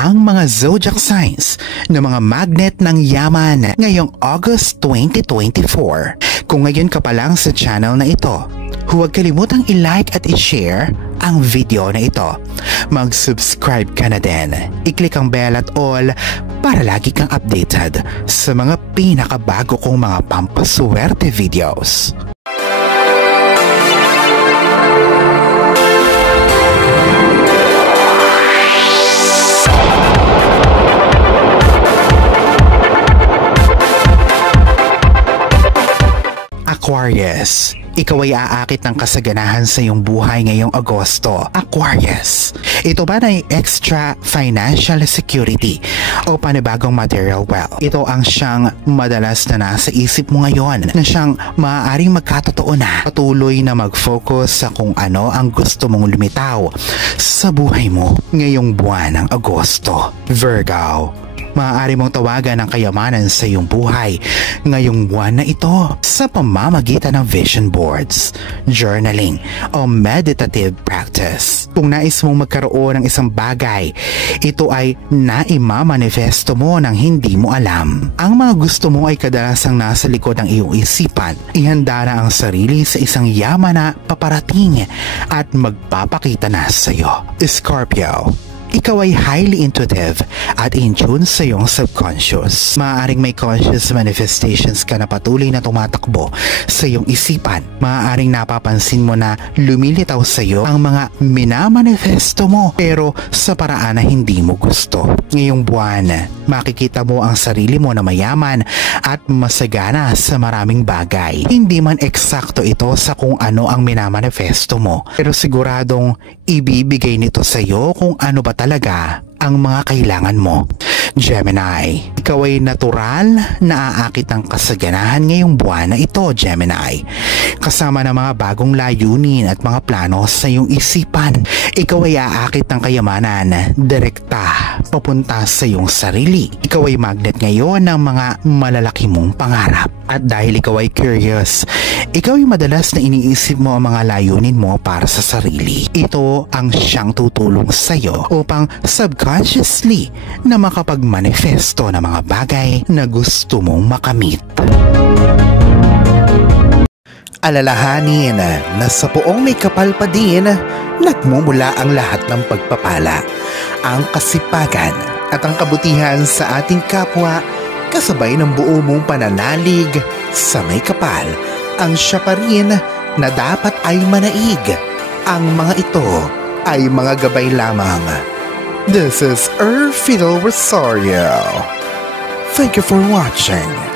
ang mga zodiac signs ng mga magnet ng yaman ngayong August 2024. Kung ngayon ka pa lang sa channel na ito, huwag kalimutang i-like at i-share ang video na ito. Mag-subscribe ka na din. I-click ang bell at all para lagi kang updated sa mga pinakabago kong mga pampaswerte videos. Aquarius, ikaw ay aakit ng kasaganahan sa iyong buhay ngayong Agosto. Aquarius, ito ba na extra financial security o panibagong material wealth? Ito ang siyang madalas na nasa isip mo ngayon na siyang maaaring magkatotoo na. Patuloy na mag-focus sa kung ano ang gusto mong lumitaw sa buhay mo ngayong buwan ng Agosto. Virgo, maaari mong tawagan ang kayamanan sa iyong buhay ngayong buwan na ito sa pamamagitan ng vision boards, journaling o meditative practice. Kung nais mong magkaroon ng isang bagay, ito ay naimamanifesto mo nang hindi mo alam. Ang mga gusto mo ay kadalasang nasa likod ng iyong isipan. Ihanda na ang sarili sa isang yaman na paparating at magpapakita na sa iyo. Scorpio, ikaw ay highly intuitive at in tune sa iyong subconscious. Maaaring may conscious manifestations ka na patuloy na tumatakbo sa iyong isipan. Maaaring napapansin mo na lumilitaw sa iyo ang mga minamanifesto mo pero sa paraan na hindi mo gusto. Ngayong buwan, makikita mo ang sarili mo na mayaman at masagana sa maraming bagay. Hindi man eksakto ito sa kung ano ang minamanifesto mo, pero siguradong ibibigay nito sa iyo kung ano ba talaga ang mga kailangan mo. Gemini, ikaw ay natural na aakit ng kasaganahan ngayong buwan na ito, Gemini. Kasama ng mga bagong layunin at mga plano sa iyong isipan. Ikaw ay aakit ng kayamanan, direkta, papunta sa iyong sarili. Ikaw ay magnet ngayon ng mga malalaki mong pangarap. At dahil ikaw ay curious, ikaw ay madalas na iniisip mo ang mga layunin mo para sa sarili. Ito ang siyang tutulong sa iyo upang subconsciously na makapagmanifesto ng mga bagay na gusto mong makamit. Alalahanin na sa poong may kapal pa din, nagmumula ang lahat ng pagpapala, ang kasipagan at ang kabutihan sa ating kapwa kasabay ng buo mong pananalig sa may kapal. Ang siya pa rin na dapat ay manaig. Ang mga ito ay mga gabay lamang. This is Fiddle Rosario. Thank you for watching.